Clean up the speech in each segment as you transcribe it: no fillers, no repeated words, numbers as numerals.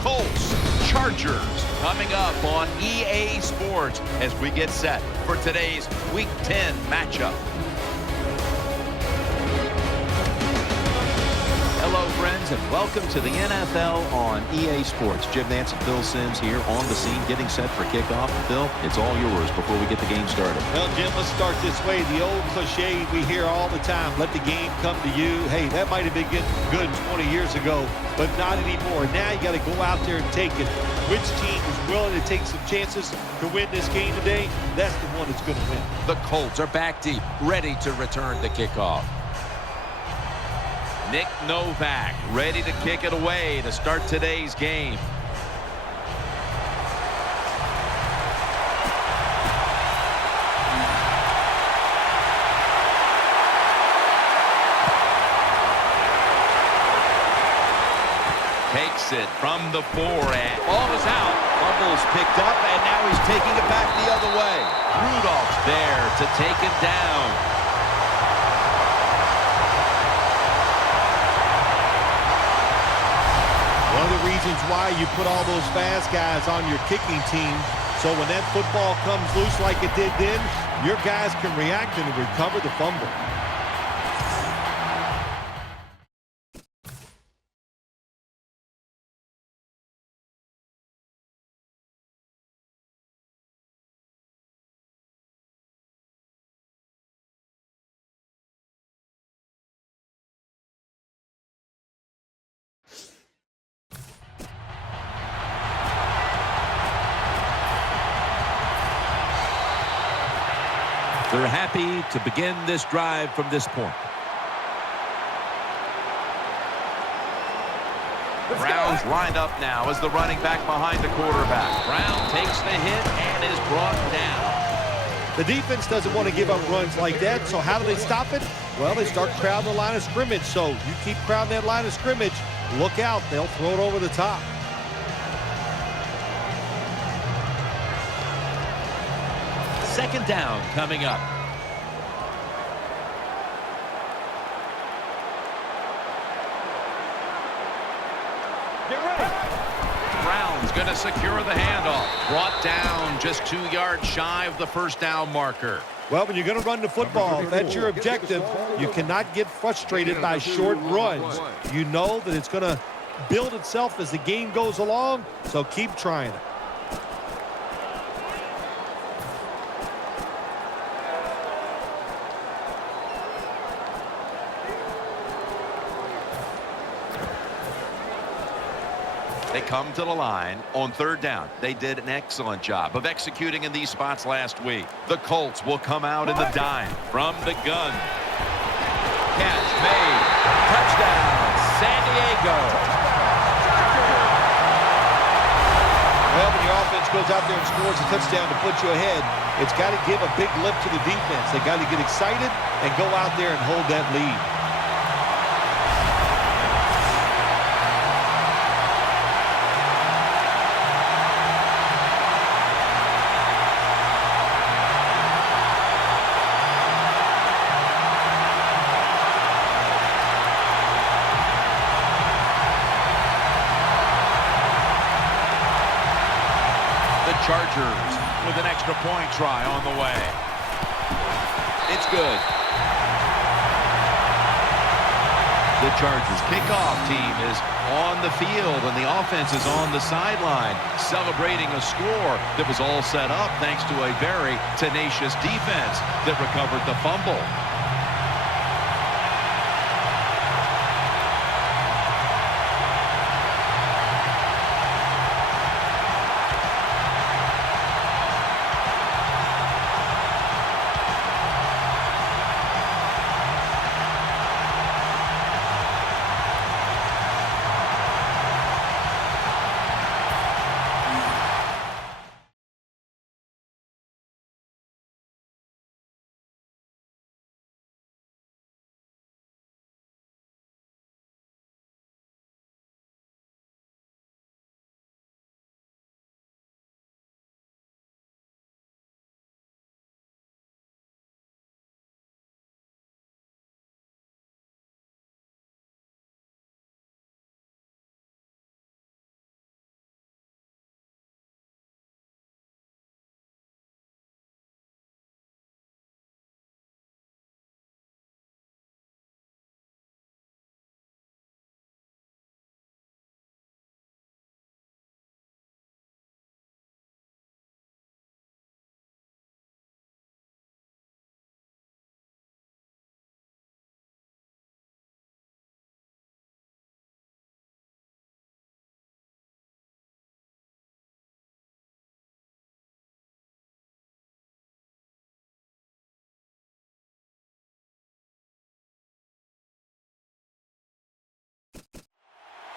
Colts, Chargers, coming up on EA Sports as we get set for today's Week 10 matchup. Hello, friends, and welcome to the NFL on EA Sports. Jim Nance and Phil Simms here on the scene, getting set for kickoff. Phil, it's all yours before we get the game started. Well, Jim, let's start this way. The old cliche we hear all the time, let the game come to you. Hey, that might have been good 20 years ago, but not anymore. Now you got to go out there and take it. Which team is willing to take some chances to win this game today? That's the one that's going to win. The Colts are back deep, ready to return the kickoff. Nick Novak ready to kick it away to start today's game. Takes it from the 4 and ball is out. Fumbles picked up and now he's taking it back the other way. Rudolph's there to take him down. One of the reasons why you put all those fast guys on your kicking team, so when that football comes loose like it did then, your guys can react and recover the fumble. They're happy to begin this drive from this point. Brown's lined up now as the running back behind the quarterback. Brown takes the hit and is brought down. The defense doesn't want to give up runs like that, so how do they stop it? Well, they start crowding the line of scrimmage, so you keep crowding that line of scrimmage, look out, they'll throw it over the top. Second down coming up. Get ready. Brown's going to secure the handoff. Brought down just 2 yards shy of the first down marker. Well, when you're going to run the football, if that's your objective, you cannot get frustrated by short runs. You know that it's going to build itself as the game goes along, so keep trying it. They come to the line on third down. They did an excellent job of executing in these spots last week. The Colts will come out in the dime from the gun. Catch made. Touchdown, San Diego. Well, when your offense goes out there and scores a touchdown to put you ahead, it's got to give a big lift to the defense. They got to get excited and go out there and hold that lead. Chargers with an extra point try on the way. It's good. The Chargers kickoff team is on the field and the offense is on the sideline celebrating a score that was all set up thanks to a very tenacious defense that recovered the fumble.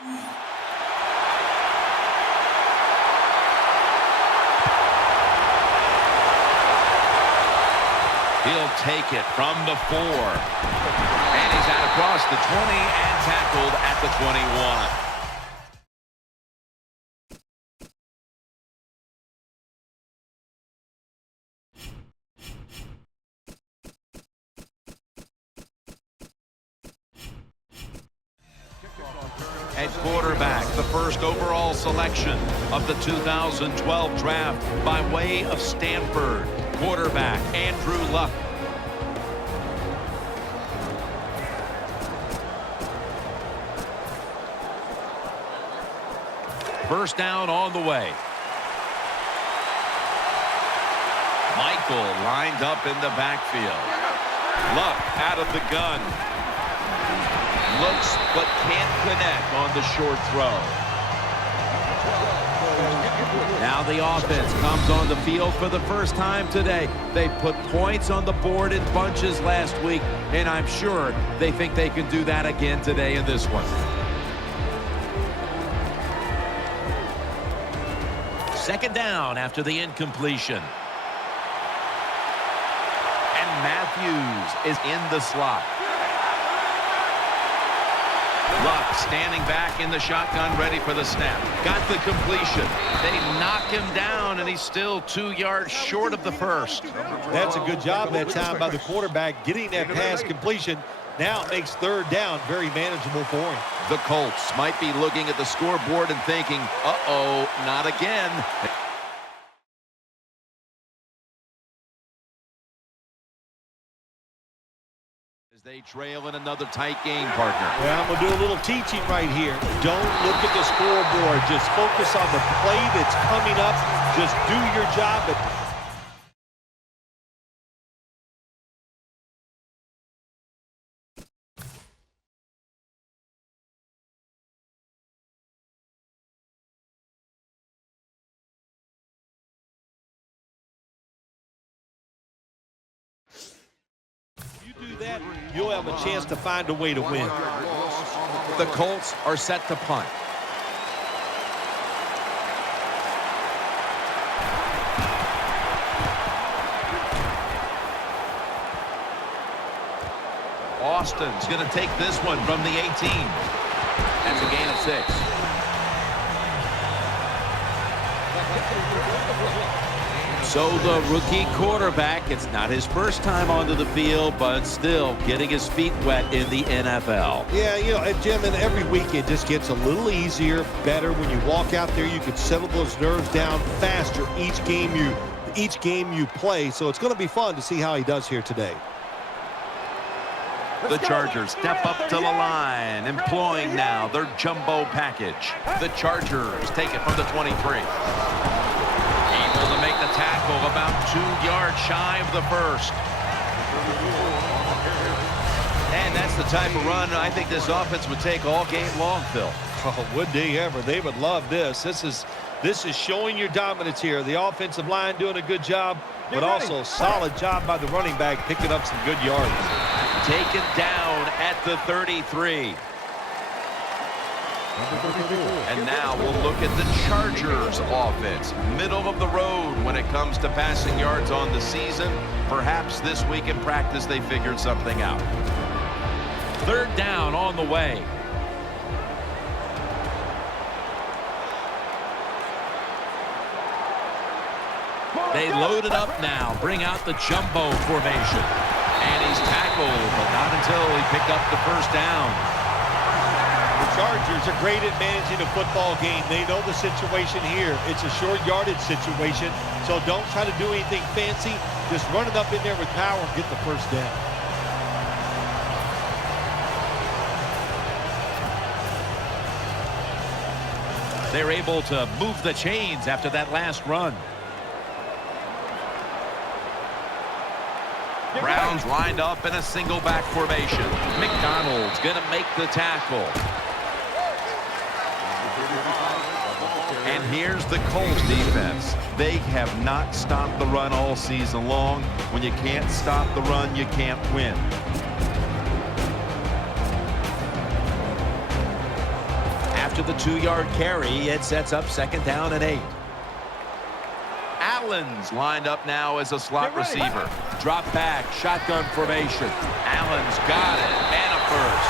He'll take it from the 4. And he's out across the 20 and tackled at the 21. At quarterback, the first overall selection of the 2012 draft by way of Stanford. Quarterback, Andrew Luck. First down on the way. Michael lined up in the backfield. Luck out of the gun. Looks but can't connect on the short throw. Now the offense comes on the field for the first time today. They put points on the board in bunches last week, and I'm sure they think they can do that again today in this one. Second down after the incompletion. And Matthews is in the slot. Luck standing back in the shotgun, ready for the snap. Got the completion. They knock him down, and he's still 2 yards short of the first. That's a good job that time by the quarterback getting that pass completion. Now it makes third down very manageable for him. The Colts might be looking at the scoreboard and thinking, uh-oh, not again. They trail in another tight game, partner. Well, I'm going to do a little teaching right here. Don't look at the scoreboard. Just focus on the play that's coming up. Just do your job. That, you'll have a chance to find a way to win. The Colts are set to punt. Austin's going to take this one from the 18. That's a gain of 6. So the rookie quarterback, it's not his first time onto the field, but still getting his feet wet in the NFL. Yeah, you know, Jim, and every week it just gets a little easier, better. When you walk out there, you can settle those nerves down faster each game you play. So it's going to be fun to see how he does here today. The Chargers step up to the line, employing now their jumbo package. The Chargers take it from the 23. Able to make the tackle about 2 yards shy of the first. And that's the type of run I think this offense would take all game long, Phil. Oh, would they ever? They would love this. This is showing your dominance here. The offensive line doing a good job, but also a solid job by the running back picking up some good yards. Taken down at the 33. And now we'll look at the Chargers offense. Middle of the road when it comes to passing yards on the season. Perhaps this week in practice they figured something out. Third down on the way. They load it up now. Bring out the jumbo formation. And he's tackled, but not until he picked up the first down. The Chargers are great at managing a football game. They know the situation here. It's a short yardage situation, so don't try to do anything fancy. Just run it up in there with power and get the first down. They're able to move the chains after that last run. Browns lined up in a single back formation. McDonald's going to make the tackle. And here's the Colts defense. They have not stopped the run all season long. When you can't stop the run, you can't win. After after the 2-yard carry, it sets up 2nd down and 8. Allen's lined up now as a slot receiver. Drop back, shotgun formation. Allen's got it, and a first.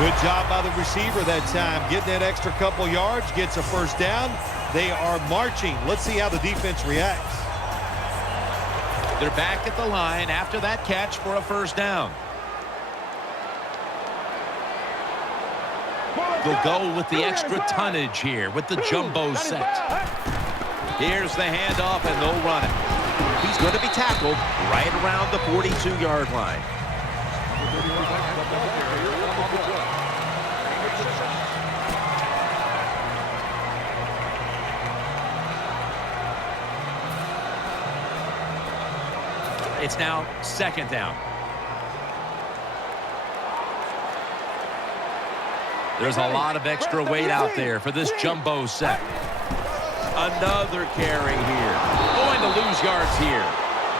Good job by the receiver that time. Getting that extra couple yards, gets a first down. They are marching. Let's see how the defense reacts. They're back at the line after that catch for a first down. They'll go with the extra tonnage here with the jumbo set. Here's the handoff, and they'll run it. He's going to be tackled right around the 42-yard line. It's now 2nd down. There's a lot of extra weight out there for this jumbo set. Another carry here. Going to lose yards here.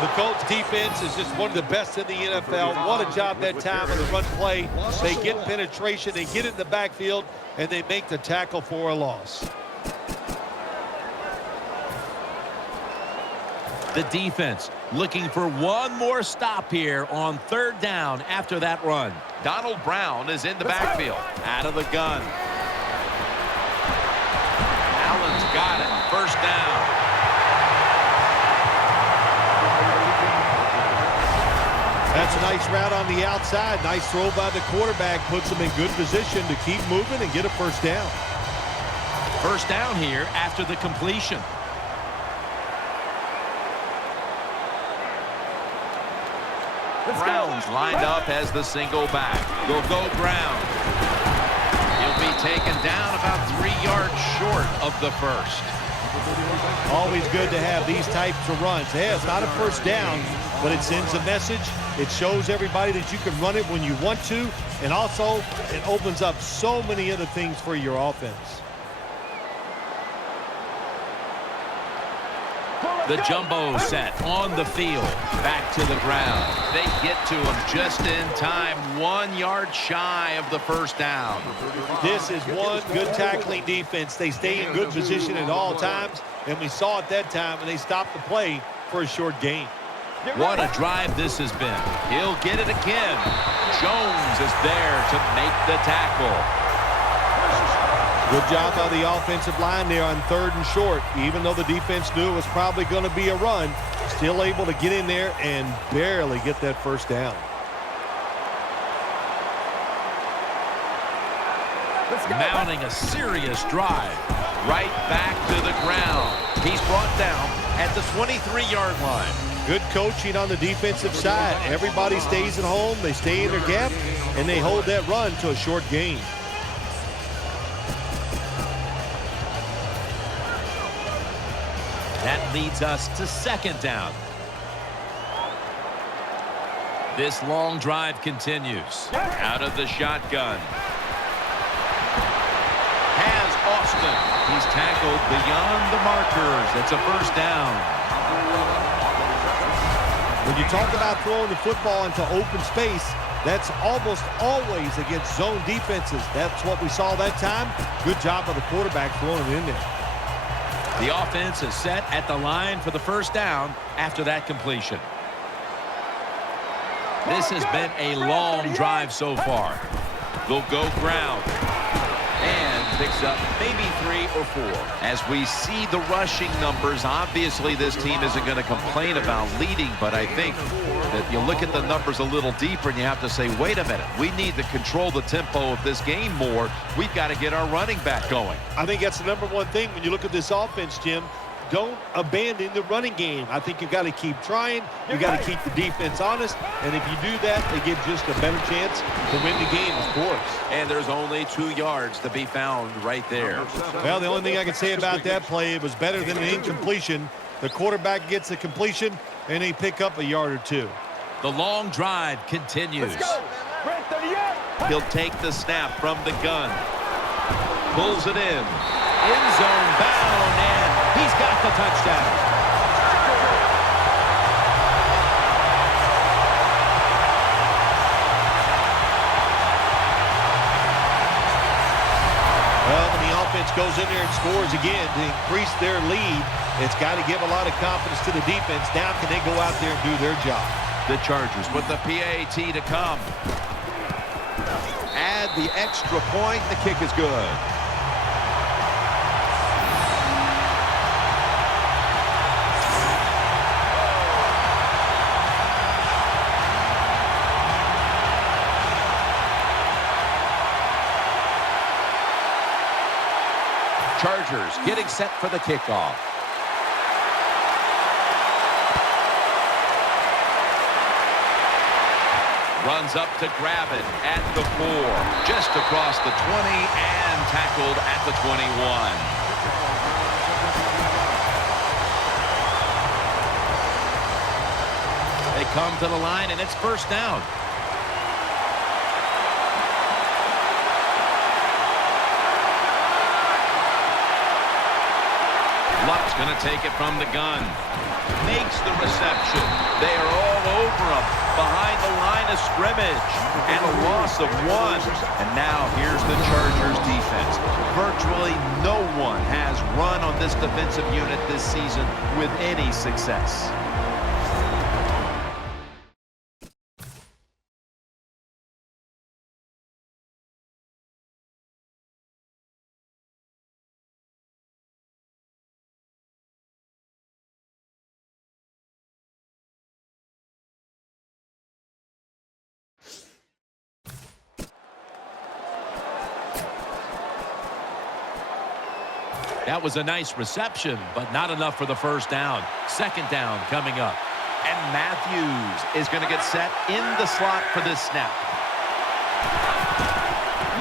The Colts defense is just one of the best in the NFL. What a job that time on the run play. They get penetration, they get in the backfield, and they make the tackle for a loss. The defense looking for one more stop here on 3rd down after that run. Donald Brown is in the backfield. Out of the gun. Allen's got it. First down. That's a nice route on the outside. Nice throw by the quarterback. Puts them in good position to keep moving and get a first down. First down here after the completion. Brown's lined up as the single back. They'll go Brown. He'll be taken down about 3 yards short of the first. Always good to have these types of runs. Hey, it's not a first down, but it sends a message. It shows everybody that you can run it when you want to, and also it opens up so many other things for your offense. The jumbo set on the field. Back to the ground. They get to him just in time. 1 yard shy of the first down. This is one good tackling defense. They stay in good position at all times, and we saw it that time, and they stopped the play for a short gain. What a drive this has been. He'll get it again. Jones is there to make the tackle. Good job by the offensive line there on 3rd and short. Even though the defense knew it was probably going to be a run, still able to get in there and barely get that first down. Mounting a serious drive. Right back to the ground. He's brought down at the 23-yard line. Good coaching on the defensive side. Everybody stays at home. They stay in their gap, and they hold that run to a short gain. That leads us to 2nd down. This long drive continues. Out of the shotgun. Has Austin. He's tackled beyond the markers. It's a first down. When you talk about throwing the football into open space, that's almost always against zone defenses. That's what we saw that time. Good job by the quarterback throwing it in there. The offense is set at the line for the first down after that completion. This has been a long drive so far. They'll go ground. And picks up maybe 3 or 4. As we see the rushing numbers, obviously this team isn't going to complain about leading, but I think that you look at the numbers a little deeper and you have to say, wait a minute, we need to control the tempo of this game more. We've got to get our running back going. I think that's the number one thing when you look at this offense, Jim. Don't abandon the running game. I think you've got to keep trying. You've got to keep the defense honest. And if you do that, they get just a better chance to win the game, of course. And there's only 2 yards to be found right there. Well, the only thing I can say about that play, it was better than an incompletion. The quarterback gets the completion, and they pick up a yard or 2. The long drive continues. He'll take the snap from the gun. Pulls it in. End zone bound, and he's got the touchdown. goes in there and scores again to increase their lead. It's got to give a lot of confidence to the defense. Now can they go out there and do their job? The Chargers with the PAT to come. Add the extra point. The kick is good. Chargers getting set for the kickoff. Runs up to grab it at the 4. Just across the 20 and tackled at the 21. They come to the line, and it's first down. Luck's going to take it from the gun. Makes the reception. They are all over him behind the line of scrimmage. And a loss of 1. And now here's the Chargers defense. Virtually no one has run on this defensive unit this season with any success. That was a nice reception, but not enough for the first down. Second down coming up. And Matthews is going to get set in the slot for this snap.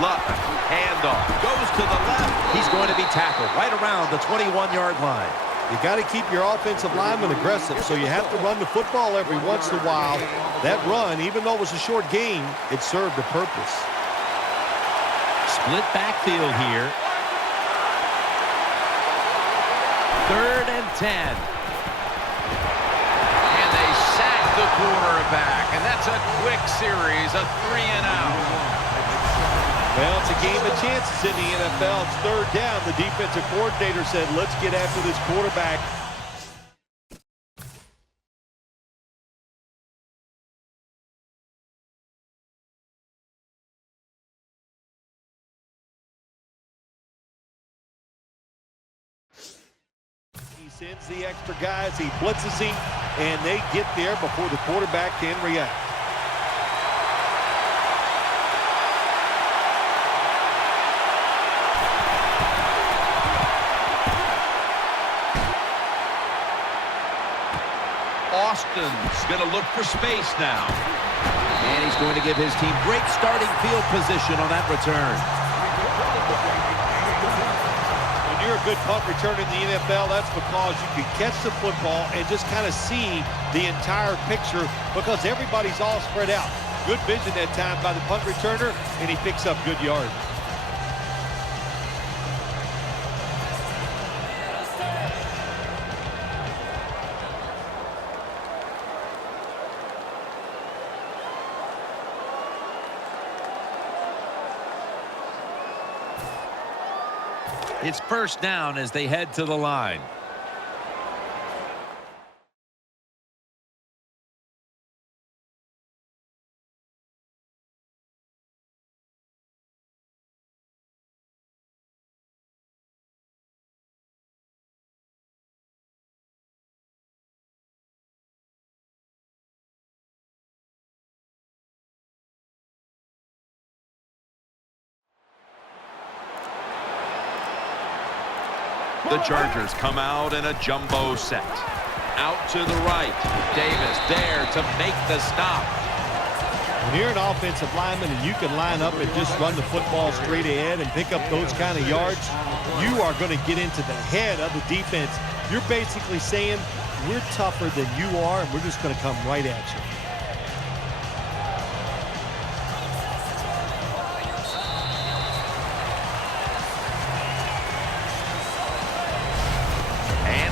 Luck, handoff, goes to the left. He's going to be tackled right around the 21-yard line. You got to keep your offensive lineman aggressive, so you have to run the football every once in a while. That run, even though it was a short game, it served a purpose. Split backfield here. 3rd and 10. And they sack the quarterback. And that's a quick series, a 3-and-out. Well, it's a game of chances in the NFL. It's 3rd down. The defensive coordinator said, let's get after this quarterback. He sends the extra guys, he blitzes him, and they get there before the quarterback can react. Austin's going to look for space now. And he's going to give his team great starting field position on that return. When you're a good punt returner in the NFL, that's because you can catch the football and just kind of see the entire picture because everybody's all spread out. Good vision that time by the punt returner, and he picks up good yards. It's first down as they head to the line. The Chargers come out in a jumbo set. Out to the right. Davis there to make the stop. When you're an offensive lineman and you can line up and just run the football straight ahead and pick up those kind of yards, you are going to get into the head of the defense. You're basically saying, we're tougher than you are, and we're just going to come right at you.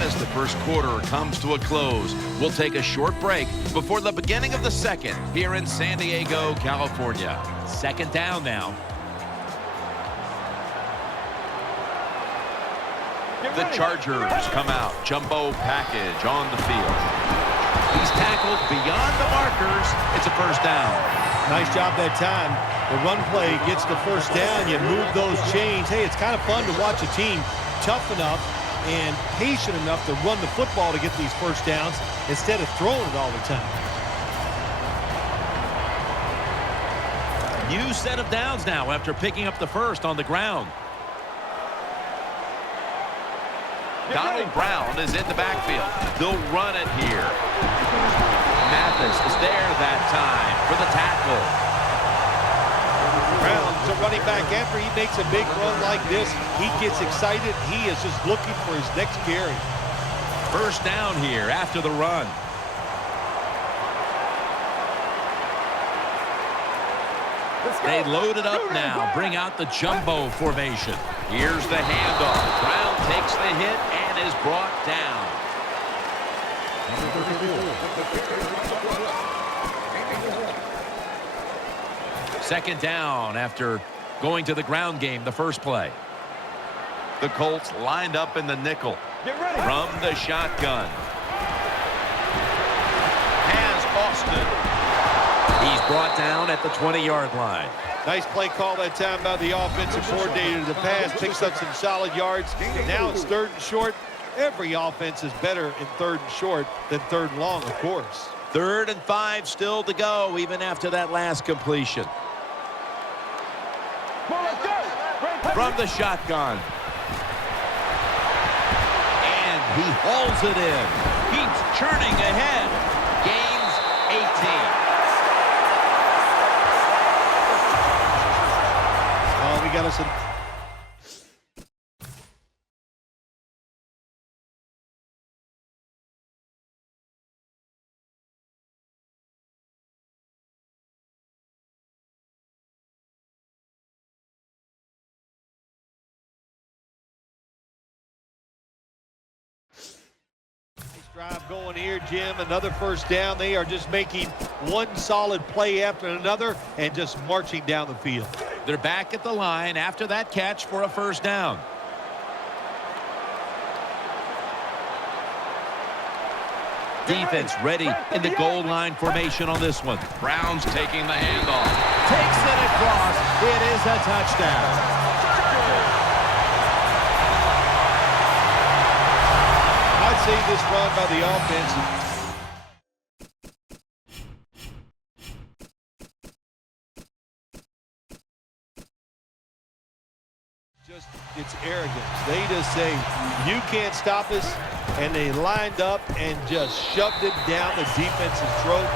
As the first quarter comes to a close, we'll take a short break before the beginning of the second here in San Diego, California. Second down now. The Chargers come out. Jumbo package on the field. He's tackled beyond the markers. It's a first down. Nice job that time. The run play gets the first down. You move those chains. Hey, it's kind of fun to watch a team tough enough and patient enough to run the football to get these first downs instead of throwing it all the time. New set of downs now after picking up the first on the ground. Donald Brown is in the backfield. They'll run it here. Mathis is there that time for the tackle. Brown's a running back. After he makes a big run like this, he gets excited. He is just looking for his next carry. First down here after the run. They load it up now. Bring out the jumbo formation. Here's the handoff. Brown takes the hit and is brought down. Second down after going to the ground game the first play. The Colts lined up in the nickel. From the shotgun. Has Austin. He's brought down at the 20-yard line. Nice play call that time by the offensive coordinator. The pass picks up some solid yards. Now it's 3rd and short. Every offense is better in 3rd and short than 3rd and long, of course. 3rd and 5 still to go even after that last completion. From the shotgun. And he hauls it in. He's churning ahead. Gains 18. Oh, we got us a... drive going here, Jim. Another first down. They are just making one solid play after another and just marching down the field. They're back at the line after that catch for a first down. Defense ready in the goal line formation on this one. Brown's taking the handoff. Takes it across. It is a touchdown. I'd say this run by the offense. Just it's arrogance. They just say, you can't stop us, and they lined up and just shoved it down the defense's throat.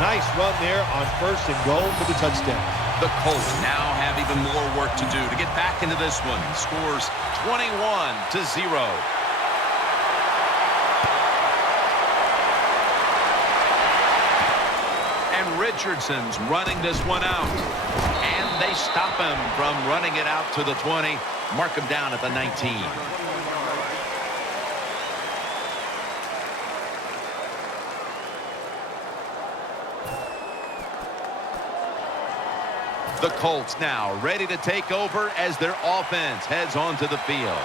Nice run there on 1st and goal for the touchdown. The Colts now have even more work to do to get back into this one. Scores 21-0. Richardson's running this one out. And they stop him from running it out to the 20. Mark him down at the 19. The Colts now ready to take over as their offense heads onto the field.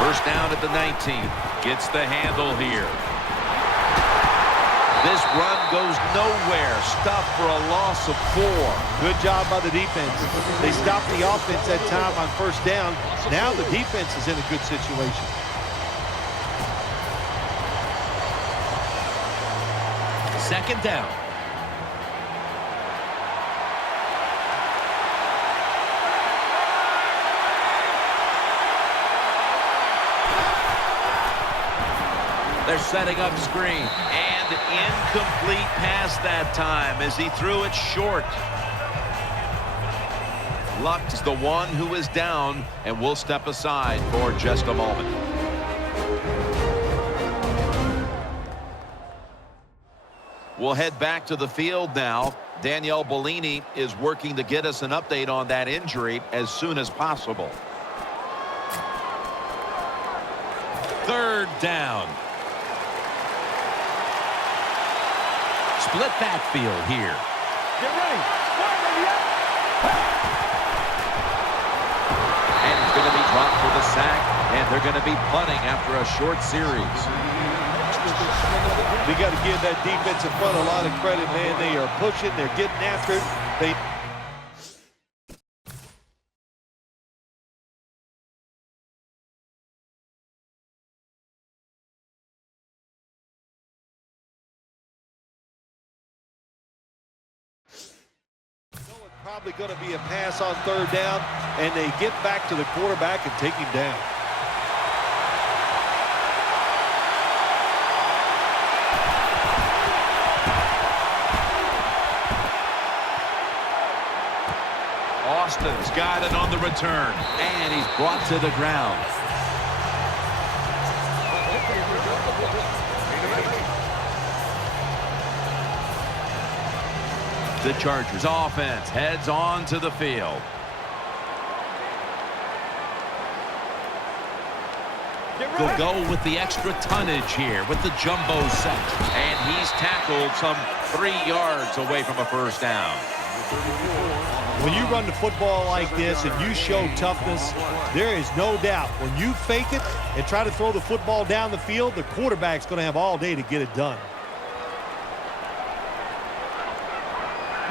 First down at the 19. Gets the handle here. This run goes nowhere. Stopped for a loss of 4. Good job by the defense. They stopped the offense that time on first down. Now the defense is in a good situation. Second down. They're setting up screen. And incomplete pass that time as he threw it short. Luck's the one who is down, and we'll step aside for just a moment. We'll head back to the field now. Danielle Bellini is working to get us an update on that injury as soon as possible. Third down. Split backfield here. Get ready. And he's going to be dropped for the sack, and they're going to be punting after a short series. We got to give that defensive front a lot of credit, man. They are pushing. They're getting after it. Probably going to be a pass on third down, and they get back to the quarterback and take him down. Austin's got it on the return, and he's brought to the ground. The Chargers offense heads on to the field. They'll go with the extra tonnage here with the jumbo set. And he's tackled some 3 yards away from a first down. When you run the football like this and you show toughness, there is no doubt when you fake it and try to throw the football down the field, the quarterback's going to have all day to get it done.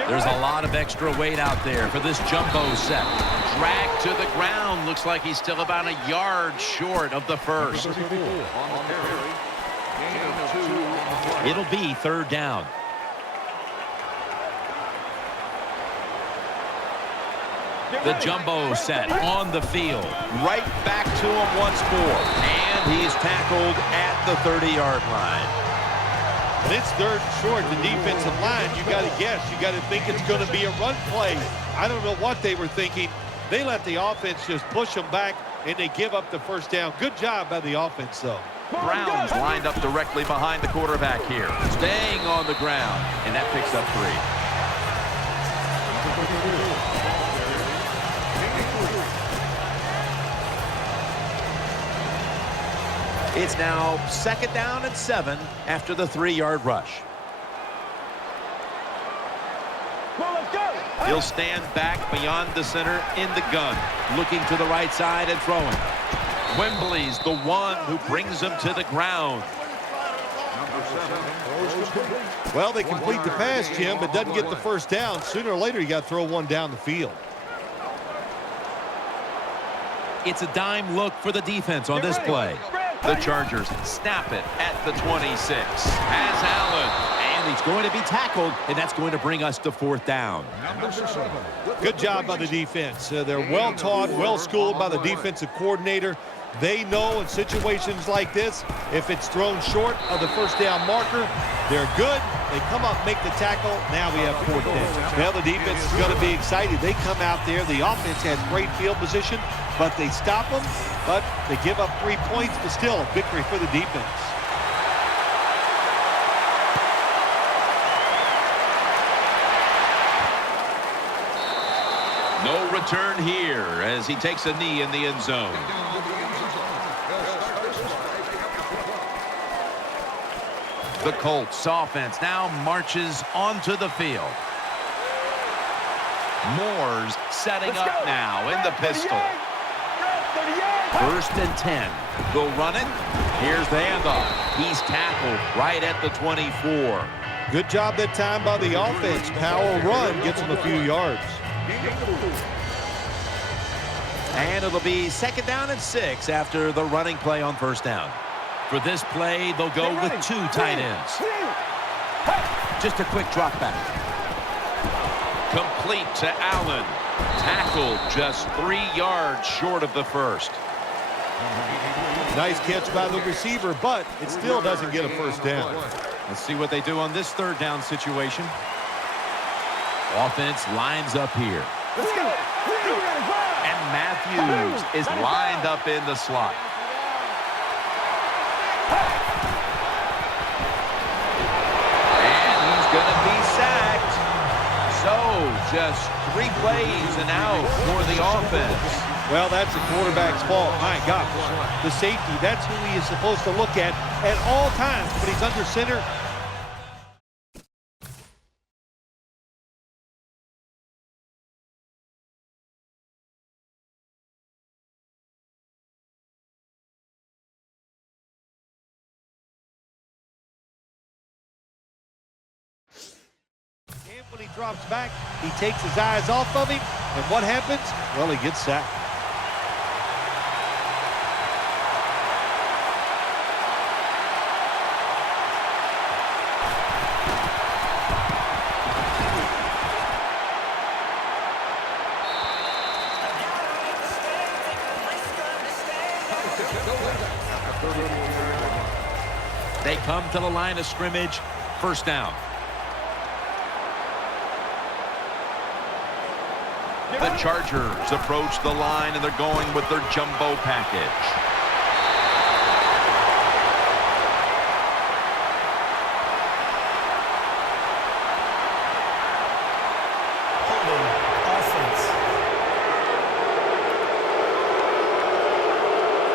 There's a lot of extra weight out there for this jumbo set. Dragged to the ground. Looks like he's still about a yard short of the first. It'll be third down. The jumbo set on the field. Right back to him once more. And he's tackled at the 30-yard line. And it's third and short, the defensive line. You got to guess. You got to think it's going to be a run play. I don't know what they were thinking. They let the offense just push them back, and they give up the first down. Good job by the offense, though. Browns lined up directly behind the quarterback here. Staying on the ground, and that picks up 3. It's now second down and 7 after the 3-yard rush. He'll stand back beyond the center in the gun, looking to the right side and throwing. Wembley's the one who brings him to the ground. Well, they complete the pass, Jim, but doesn't get the first down. Sooner or later, you got to throw one down the field. It's a dime look for the defense on this play. The Chargers snap it at the 26. Has Allen. And he's going to be tackled, and that's going to bring us to fourth down. Good job by the defense. They're well-taught, well-schooled by the defensive coordinator. They know in situations like this, if it's thrown short of the first down marker, they're good. They come up, make the tackle. Now we have fourth down. Well, the defense is going to be excited. They come out there. The offense has great field position, but they stop them. But they give up 3 points, but still a victory for the defense. No return here as he takes a knee in the end zone. The Colts offense now marches onto the field. Moore's setting up now in the pistol. First and 10. They'll run it. Here's the handoff. He's tackled right at the 24. Good job that time by the offense. Power run gets them a few yards. And it'll be second down and 6 after the running play on first down. For this play, they'll go with 2 tight ends. Just a quick drop back. Complete to Allen. Tackled just 3 yards short of the first. Nice catch by the receiver, but it still doesn't get a first down. Let's see what they do on this third down situation. Offense lines up here. Let's go. And Matthews is lined up in the slot. And he's going to be sacked. So just 3 plays and out for the offense. Well, that's the quarterback's fault. My gosh. The safety, that's who he is supposed to look at all times. But he's under center. When he drops back, he takes his eyes off of him, and what happens? Well, he gets sacked. They come to the line of scrimmage. First down. The Chargers approach the line, and they're going with their jumbo package.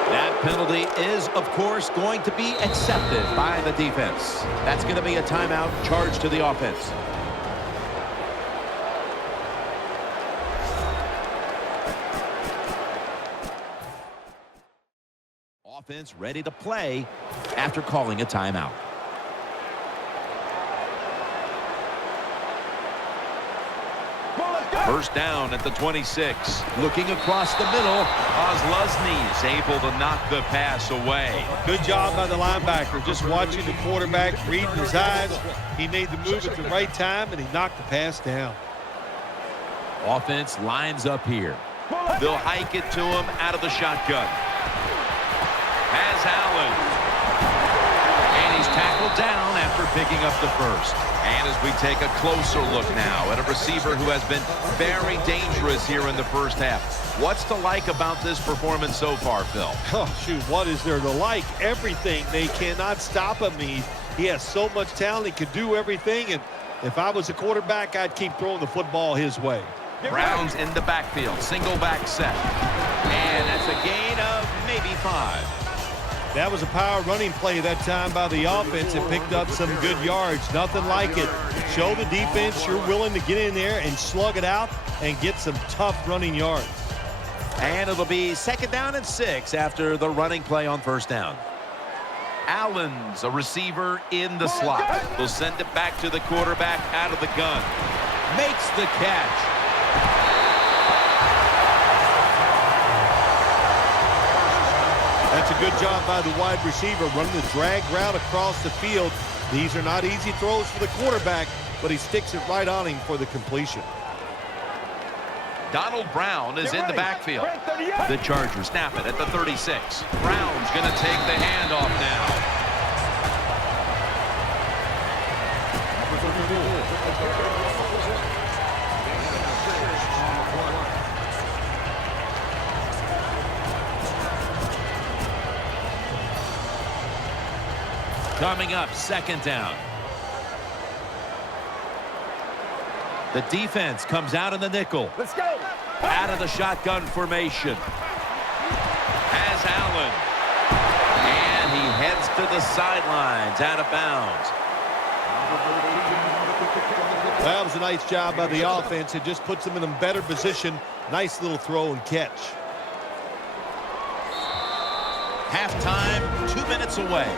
That penalty is, of course, going to be accepted by the defense. That's going to be a timeout charged to the offense. Offense ready to play after calling a timeout. First down at the 26. Looking across the middle. Ozluzny's able to knock the pass away. Good job by the linebacker. Just watching the quarterback, reading his eyes. He made the move at the right time, and he knocked the pass down. Offense lines up here. They'll hike it to him out of the shotgun. Has Allen. And he's tackled down after picking up the first. And as we take a closer look now at a receiver who has been very dangerous here in the first half. What's to like about this performance so far, Phil? Oh, shoot, what is there to like? Everything. They cannot stop him. He has so much talent. He can do everything. And if I was a quarterback, I'd keep throwing the football his way. Browns in the backfield. Single back set. And that's a gain of maybe 5. That was a power running play that time by the offense. It picked up some good yards. Nothing like it. Show the defense you're willing to get in there and slug it out and get some tough running yards. And it'll be second down and 6 after the running play on first down. Allen's a receiver in the slot. They'll send it back to the quarterback out of the gun. Makes the catch. That's a good job by the wide receiver running the drag route across the field. These are not easy throws for the quarterback, but he sticks it right on him for the completion. Donald Brown is in the backfield. The Chargers snap it at the 36. Brown's going to take the handoff now. Coming up, second down. The defense comes out in the nickel. Let's go. Out of the shotgun formation. Has Allen. And he heads to the sidelines out of bounds. That was a nice job by the offense. It just puts them in a better position. Nice little throw and catch. Halftime, 2 minutes away.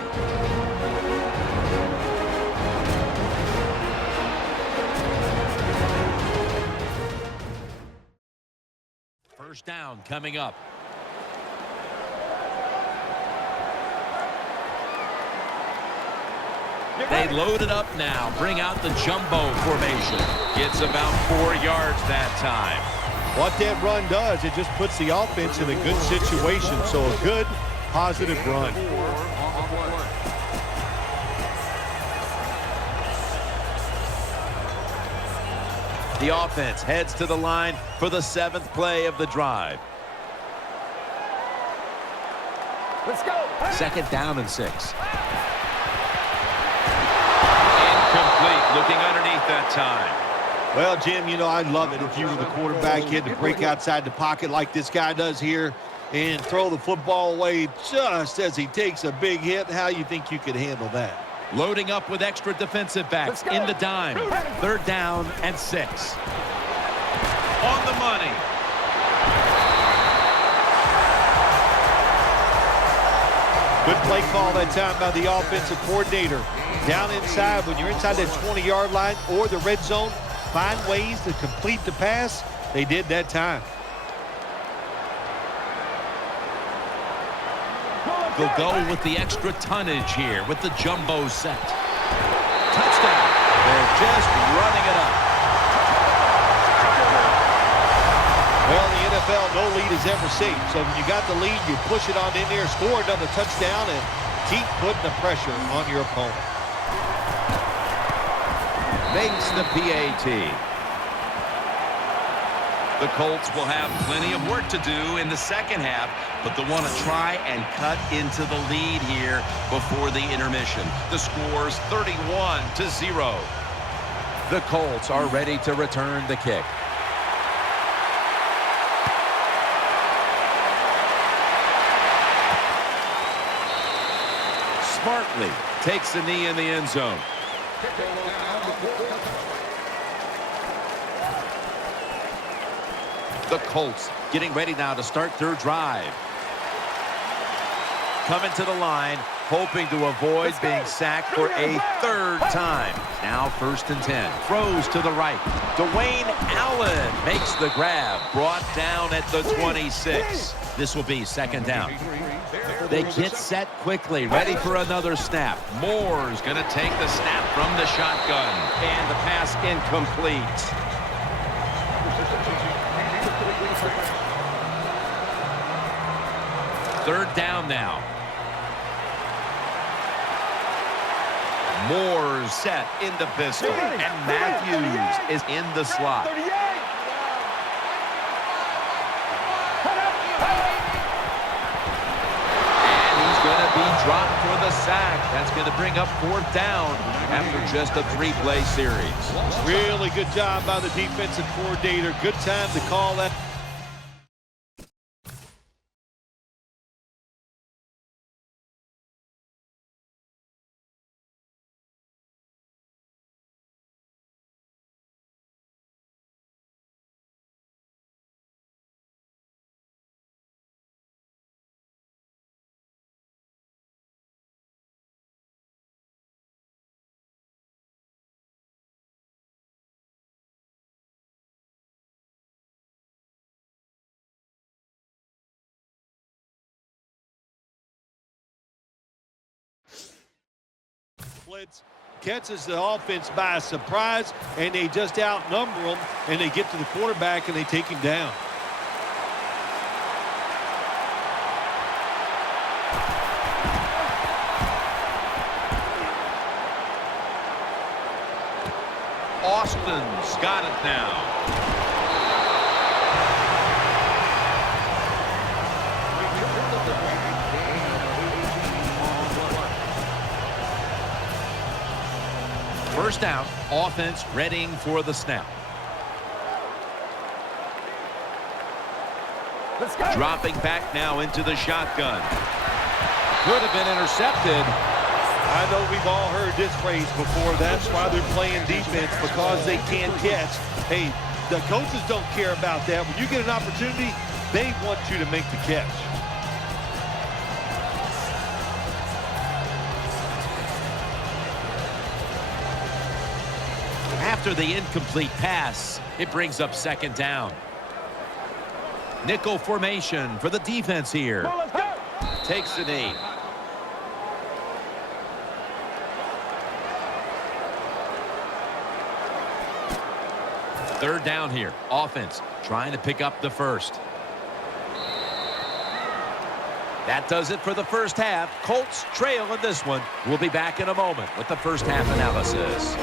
First down coming up. They load it up now. Bring out the jumbo formation. Gets about 4 yards that time. What that run does, it just puts the offense in a good situation. So a good, positive run. The offense heads to the line for the 7th play of the drive. Let's go. Second down and 6. Incomplete. Looking underneath that time. Well, Jim, you know, I'd love it if you were the quarterback. You had to break outside the pocket like this guy does here and throw the football away just as he takes a big hit. How you think you could handle that? Loading up with extra defensive backs in the dime. Third down and 6. On the money. Good play call that time by the offensive coordinator. Down inside, when you're inside that 20-yard line or the red zone, find ways to complete the pass. They did that time. They'll go with the extra tonnage here with the jumbo set. Touchdown. They're just running it up. Well, the NFL, no lead is ever safe. So when you got the lead, you push it on in there, score another touchdown, and keep putting the pressure on your opponent. Makes the PAT. The Colts will have plenty of work to do in the second half, but they'll want to try and cut into the lead here before the intermission. The score's 31-0. The Colts are ready to return the kick. Smartly takes the knee in the end zone. The Colts getting ready now to start their drive. Coming to the line, hoping to avoid being sacked for a third time. Now 1st and 10. Throws to the right. Dwayne Allen makes the grab. Brought down at the 26. This will be 2nd down. They get set quickly, ready for another snap. Moore's going to take the snap from the shotgun. And the pass incomplete. Third down now. Moore's set in the pistol, and Matthews is in the slot. And he's going to be dropped for the sack. That's going to bring up 4th down after just a 3-play series. Really good job by the defensive coordinator. Good time to call that. Catches the offense by surprise, and they just outnumber them, and they get to the quarterback, and they take him down. Austin's got it now. First down, offense readying for the snap. Let's go. Dropping back now into the shotgun. Could have been intercepted. I know we've all heard this phrase before. That's why they're playing defense, because they can't catch. Hey, the coaches don't care about that. When you get an opportunity, they want you to make the catch. After the incomplete pass, it brings up 2nd down. Nickel formation for the defense here. Let's go. Takes the knee. Third down here. Offense trying to pick up the first. That does it for the first half. Colts trail in this one. We'll be back in a moment with the first half analysis.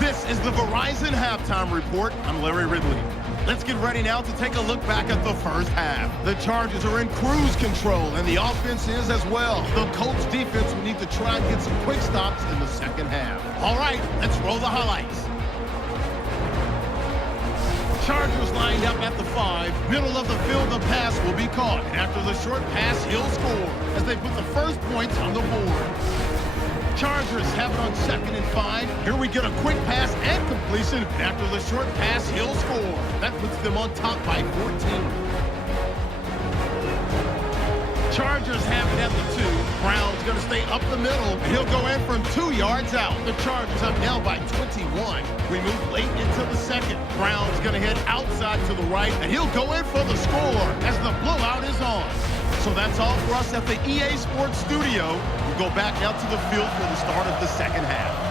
This is the Verizon Halftime Report. I'm Larry Ridley. Let's get ready now to take a look back at the first half. The Chargers are in cruise control, and the offense is as well. The Colts defense will need to try and get some quick stops in the second half. All right, let's roll the highlights. Chargers lined up at the 5. Middle of the field, the pass will be caught. And after the short pass, he'll score as they put the first points on the board. Chargers have it on 2nd and 5. Here we get a quick pass and completion. And after the short pass, he'll score. That puts them on top by 14. Chargers have it at the 2. Brown's going to stay up the middle, and he'll go in from 2 yards out. The Chargers up now by 21. We move late into the second. Brown's going to head outside to the right, and he'll go in for the score as the blowout is on. So that's all for us at the EA Sports Studio. We'll go back out to the field for the start of the second half.